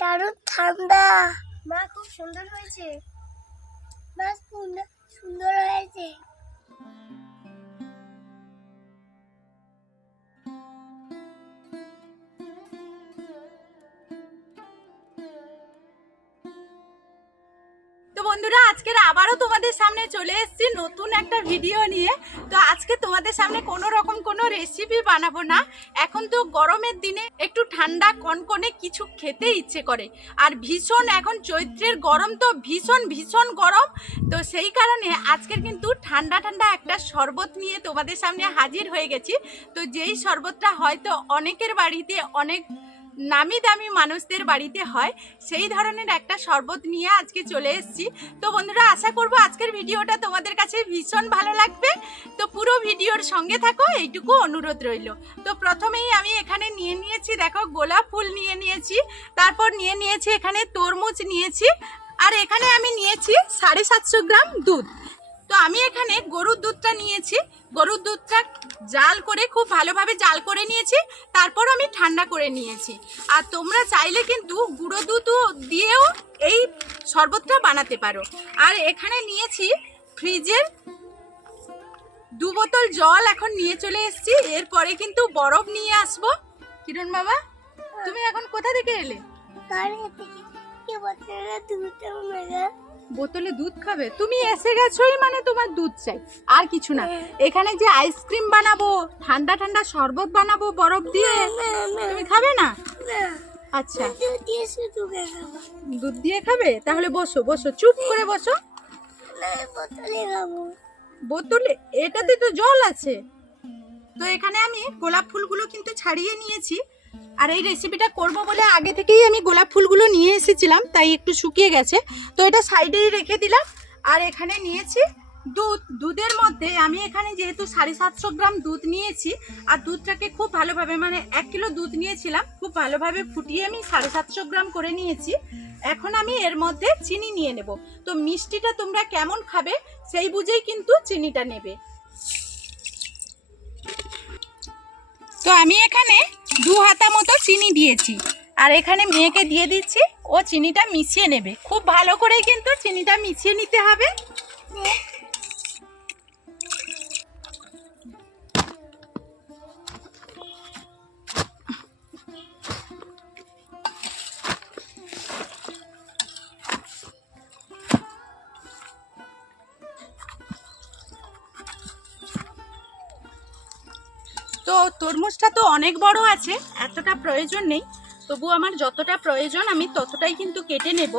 দারুণ ঠান্ডা। মা খুব সুন্দর হয়েছে। মা সুন্দর সুন্দর হয়েছে। তো বন্ধুরা, আজকের আবারও তোমাদের সামনে চলে এসেছি নতুন একটা ভিডিও নিয়ে। তো আজকে তোমাদের সামনে কোনো রকম কোনো রেসিপি বানাবো না। এখন তো গরমের দিনে একটু ঠান্ডা কনকনে কিছু খেতে ইচ্ছে করে। আর ভীষণ এখন চৈত্রের গরম তো ভীষণ ভীষণ গরম। তো সেই কারণে আজকের কিন্তু ঠান্ডা ঠান্ডা একটা শরবত নিয়ে তোমাদের সামনে হাজির হয়ে গেছি। তো যেই শরবতটা হয়তো অনেকের বাড়িতে অনেক নামি দামি মানুষদের বাড়িতে হয়, সেই ধরনের একটা শরবত নিয়ে আজকে চলে এসেছি। তো বন্ধুরা, আশা করব আজকের ভিডিওটা তোমাদের কাছে ভীষণ ভালো লাগবে। তো পুরো ভিডিওর সঙ্গে থাকো, এইটুকু অনুরোধ রইল। তো প্রথমেই আমি এখানে নিয়ে নিয়েছি, দেখো, গোলাপ ফুল নিয়ে নিয়েছি, তারপর নিয়ে নিয়েছি এখানে তরমুজ নিয়েছি, আর এখানে আমি নিয়েছি সাড়ে সাতশো গ্রাম দুধ। তো আমি এখানে গরুর দুধটা নিয়েছি। গরুর দুধটা জাল করে, খুব ভালোভাবে জাল করে নিয়েছি। তারপর আমি ঠান্ডা করে নিয়েছি। আর তোমরা চাইলে কিন্তু গুঁড়ো দুধও দিয়েও এই শরবতটা বানাতে পারো। আর এখানে নিয়েছি ফ্রিজের দু বোতল জল এখন নিয়ে চলে এসেছি। এরপরে কিন্তু বরফ নিয়ে আসব। কিরণ বাবা, তুমি এখন কোথা থেকে এলে? বোতলে দুধ খাবে? তুমি এসে গেছোই মানে তোমার দুধ চাই। আর কিছু না। এখানে যে আইসক্রিম বানাবো ঠান্ডা ঠান্ডা শরবত বানাবো বরফ দিয়ে তুমি খাবে না? আচ্ছা। দুধ দিয়ে খাবে তাহলে বসো বসো চুপ করে বসো। বোতলে? এটাতে তো জল আছে। তো এখানে আমি গোলাপ ফুলগুলো কিন্তু ছাড়িয়ে নিয়েছি। আর এই রেসিপিটা করব বলে আগে থেকেই আমি গোলাপ ফুলগুলো নিয়ে এসেছিলাম, তাই একটু শুকিয়ে গেছে। তো এটা সাইডেই রেখে দিলাম, আর এখানে নিয়েছি দুধ। দুধের মধ্যে আমি এখানে যেহেতু সাড়ে সাতশো গ্রাম দুধ নিয়েছি, আর দুধটাকে খুব ভালোভাবে মানে এক কিলো দুধ নিয়েছিলাম, খুব ভালোভাবে ফুটিয়ে আমি সাড়ে সাতশো গ্রাম করে নিয়েছি। এখন আমি এর মধ্যে চিনি নিয়ে নেব। তো মিষ্টিটা তোমরা কেমন খাবে সেই বুঝেই কিন্তু চিনিটা নেবে। তো আমি এখানে দু হাতা মতো চিনি দিয়েছি। আর এখানে মেয়েকে দিয়ে দিচ্ছি, ও চিনিটা মিশিয়ে নেবে। খুব ভালো করে কিন্তু চিনিটা মিশিয়ে নিতে হবে। তো তরমুজটা তো অনেক বড় আছে, এতটা প্রয়োজন নেই। তবু আমার যতটা প্রয়োজন, আমি ততটাই কিন্তু কেটে নেব।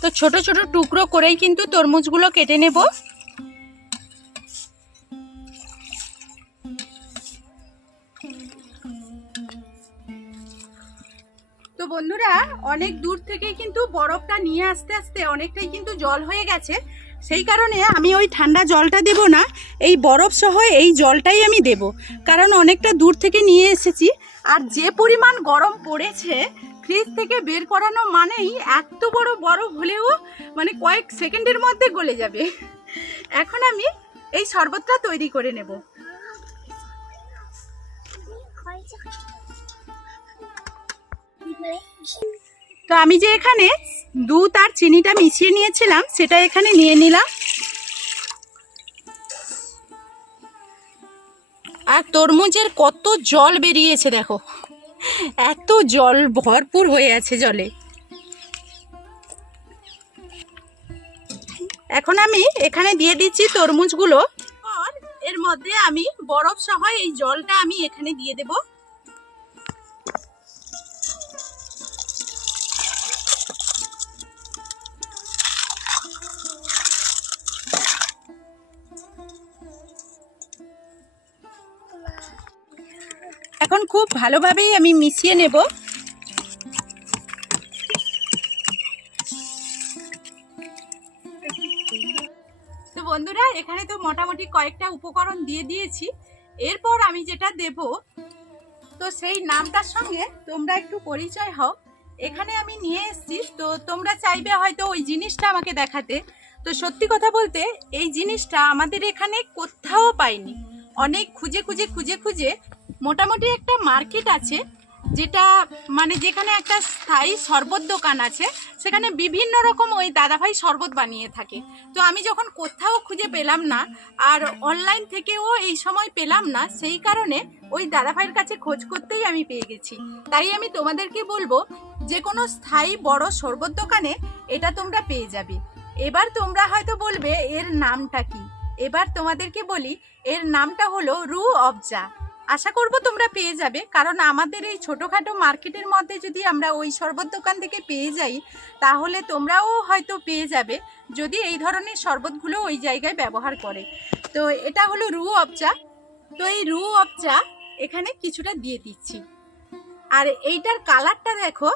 তো ছোট ছোট টুকরো করেই কিন্তু তরমুজগুলো কেটে নেব। অনেক দূর থেকে কিন্তু বরফটা নিয়ে আসতে আসতে অনেকটাই কিন্তু জল হয়ে গেছে। সেই কারণে আমি ওই ঠান্ডা জলটা দেব না, এই বরফ সহ এই জলটাই আমি দেব। কারণ অনেকটা দূর থেকে নিয়ে এসেছি। আর যে পরিমাণ গরম পড়েছে, ফ্রিজ থেকে বের করানো মানেই এত বড় বরফ হলেও মানে কয়েক সেকেন্ডের মধ্যে গলে যাবে। এখন আমি এই শরবতটা তৈরি করে নেব। তো আমি যে এখানে দুধ আর চিনিটা মিশিয়ে নিয়েছিলাম, সেটা এখানে নিয়ে নিলাম। আর তরমুজের কত জল বেরিয়েছে দেখো। এত জল ভরপুর হয়ে আছে জলে। এখন আমি এখানে দিয়ে দিচ্ছি তরমুজগুলো। এর মধ্যে আমি বরফ সহ এই জলটা আমি এখানে দিয়ে দেবো। এখন খুব ভালোভাবেই আমি মিশিয়ে নেব। তো বন্ধুরা, এখানে তো মোটামুটি কয়েকটা উপকরণ দিয়ে দিয়েছি। এরপর আমি যেটা দেব, তো সেই নামটার সঙ্গে তোমরা একটু পরিচয় হও। এখানে আমি নিয়ে এসেছি, তো তোমরা চাইবে হয়তো ওই জিনিসটা আমাকে দেখাতে। তো সত্যি কথা বলতে, এই জিনিসটা আমাদের এখানে কোথাও পাইনি। অনেক খুঁজে খুঁজে খুঁজে খুঁজে মোটামুটি একটা মার্কেট আছে, যেটা মানে যেখানে একটা স্থায়ী শরবত দোকান আছে, সেখানে বিভিন্ন রকম ওই দাদাভাই শরবত বানিয়ে থাকে। তো আমি যখন কোথাও খুঁজে পেলাম না, আর অনলাইন থেকেও এই সময় পেলাম না, সেই কারণে ওই দাদাভাইয়ের কাছে খোঁজ করতেই আমি পেয়ে গেছি। তাই আমি তোমাদেরকে বলব, যে কোনো স্থায়ী বড় শরবত দোকানে এটা তোমরা পেয়ে যাবে। এবার তোমরা হয়তো বলবে, এর নামটা কি? এবার তোমাদেরকে বলি, এর নামটা হলো রু অবজা আশা করব তোমরা পেয়ে যাবে। কারণ আমাদের এই ছোটোখাটো মার্কেটের মধ্যে যদি আমরা ওই শরবত দোকান থেকে পেয়ে যাই, তাহলে তোমরাও হয়তো পেয়ে যাবে। যদি এই ধরনের শরবতগুলো ওই জায়গায় ব্যবহার করে। তো এটা হলো রু অবচা তো এই রু অবচা এখানে কিছুটা দিয়ে দিচ্ছি। আর এইটার কালারটা দেখো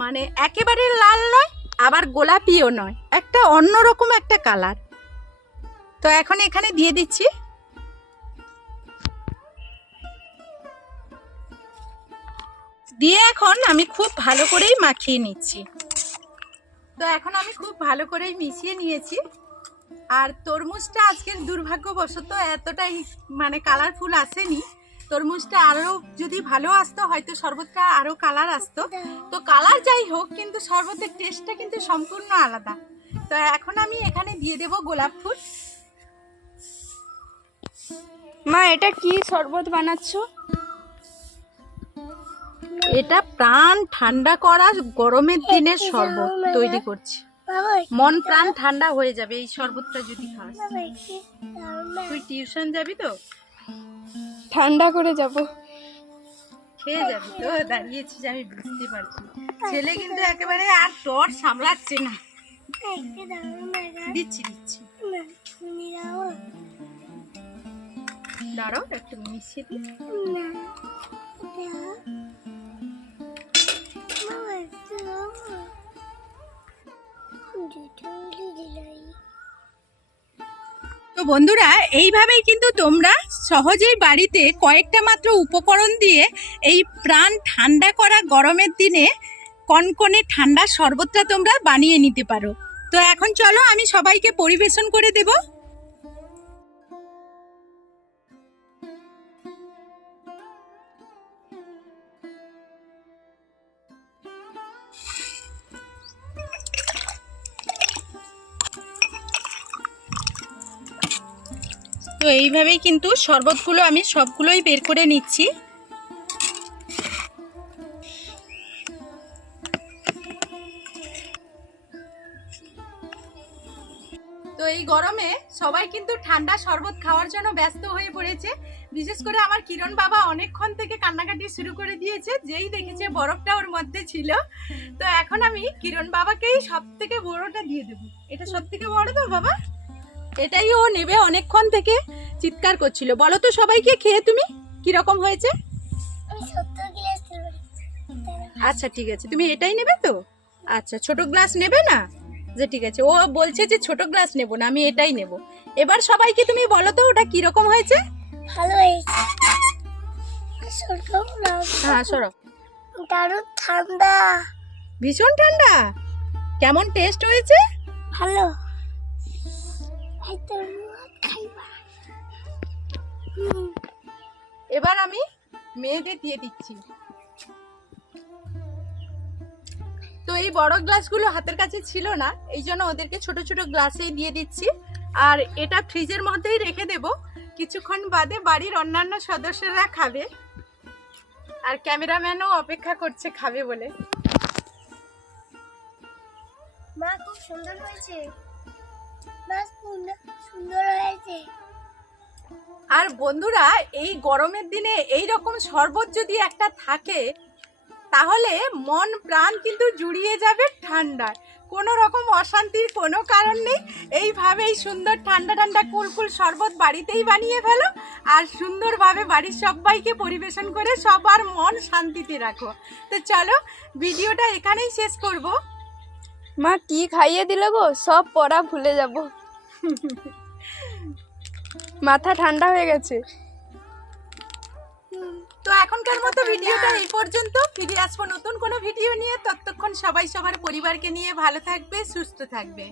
মানে একেবারে লাল নয়, আবার গোলাপিও নয়। একটা অন্যরকম একটা কালার। তো এখন এখানে দিয়ে দিচ্ছি। দিয়ে এখন আমি খুব ভালো করেই মাখিয়ে নিচ্ছি। তো এখন আমি খুব ভালো করেই মিশিয়ে নিয়েছি। আর তরমুজটা আজকের দুর্ভাগ্যবশত এতটাই মানে কালারফুল আসেনি। তরমুজটা আরও যদি ভালো আসতো, হয়তো শরবতটা আরও কালার আসতো। তো কালার যাই হোক, কিন্তু শরবতের টেস্টটা কিন্তু সম্পূর্ণ আলাদা। তো এখন আমি এখানে দিয়ে দেব গোলাপ ফুল। মা, এটা কি শরবত বানাচ্ছো? এটা প্রাণ ঠান্ডা করা গরমের দিনের শরবত তৈরি করছি। মন প্রাণ ঠান্ডা হয়ে যাবে এই শরবতটা যদি খাস। তুই টিউশন যাবি তো? ঠান্ডা করে যাব। খেয়ে যাবি তো? দাঁড়িয়েছিস আমি বুঝতে পারছি। ছেলে কিন্তু একেবারে আর তোর সামলাচ্ছে না। দিচ্ছি দিচ্ছি। দাঁড়াও একটু মিশিয়ে দিই। তো বন্ধুরা, এইভাবেই কিন্তু তোমরা সহজেই বাড়িতে কয়েকটা মাত্র উপকরণ দিয়ে এই প্রাণ ঠান্ডা করা গরমের দিনে কনকনে ঠান্ডা শরবতটা তোমরা বানিয়ে নিতে পারো। তো এখন চলো আমি সবাইকে পরিবেশন করে দেব। তো এইভাবেই কিন্তু শরবতগুলো আমি সবগুলোই বের করে নিচ্ছি। তো এই গরমে সবাই কিন্তু ঠান্ডা শরবত খাওয়ার জন্য ব্যস্ত হয়ে পড়েছে। বিশেষ করে আমার কিরণ বাবা অনেকক্ষণ থেকে কান্নাকাটি শুরু করে দিয়েছে, যেই দেখেছে বরফটা ওর মধ্যে ছিল। তো এখন আমি কিরণ বাবাকেই সব থেকে বড়টা দিয়ে দেবো। এটা সব থেকে বড় তো বাবা? এটাই ও নেবে অনেকক্ষণ থেকে চিৎকার করছিল। বলো তো সবাইকে খেয়ে তুমি কীরকম হয়েছে। আচ্ছা ঠিক আছে। তুমি এটাই নেবে তো? আচ্ছা ছোট গ্লাস নেবে না? যে ঠিক আছে ও বলছে যে ছোট গ্লাস নেব না আমি এটাই নেব। এবার সবাইকে তুমি বলো তো ওটা কীরকম হয়েছে? ভালো হয়েছে। হ্যাঁ সরো। দারুণ ঠান্ডা। ভীষণ ঠান্ডা? কেমন টেস্ট হয়েছে? ভালো। এবার আমি মেয়েদের দিয়ে দিচ্ছি। তো এই বড় গ্লাসগুলো হাতের কাছে ছিল না, এই জন্য ওদেরকে ছোট ছোট গ্লাসেই দিয়ে দিচ্ছি। আর এটা ফ্রিজের মধ্যেই রেখে দেব। কিছুক্ষণ বাদে বাড়ির অন্যান্য সদস্যরা খাবে। আর ক্যামেরাম্যানও অপেক্ষা করছে খাবে বলে। মা, খুব সুন্দর হয়েছে। আর বন্ধুরা, এই গরমের দিনে এই রকম শরবত যদি একটা থাকে, তাহলে মন প্রাণ কিন্তু জুড়িয়ে যাবে ঠান্ডায়। কোনো রকম অশান্তির কোনো কারণ নেই। এইভাবেই সুন্দর ঠান্ডা ঠান্ডা কুলকুল শরবত বাড়িতেই বানিয়ে ফেলো আর সুন্দরভাবে বাড়ির সবাইকে পরিবেশন করে সবার মন শান্তিতে রাখো। তো চলো, ভিডিওটা এখানেই শেষ করব। মা কি খাইয়ে দিলে গো? সব পড়া ভুলে যাব। মাথা ঠান্ডা হয়ে গেছে। তো এখনকার মতো ভিডিওটা এই পর্যন্ত। ফিরে আসব নতুন কোনো ভিডিও নিয়ে। ততক্ষণ সবাই সবার পরিবারকে নিয়ে ভালো থাকবে সুস্থ থাকবে।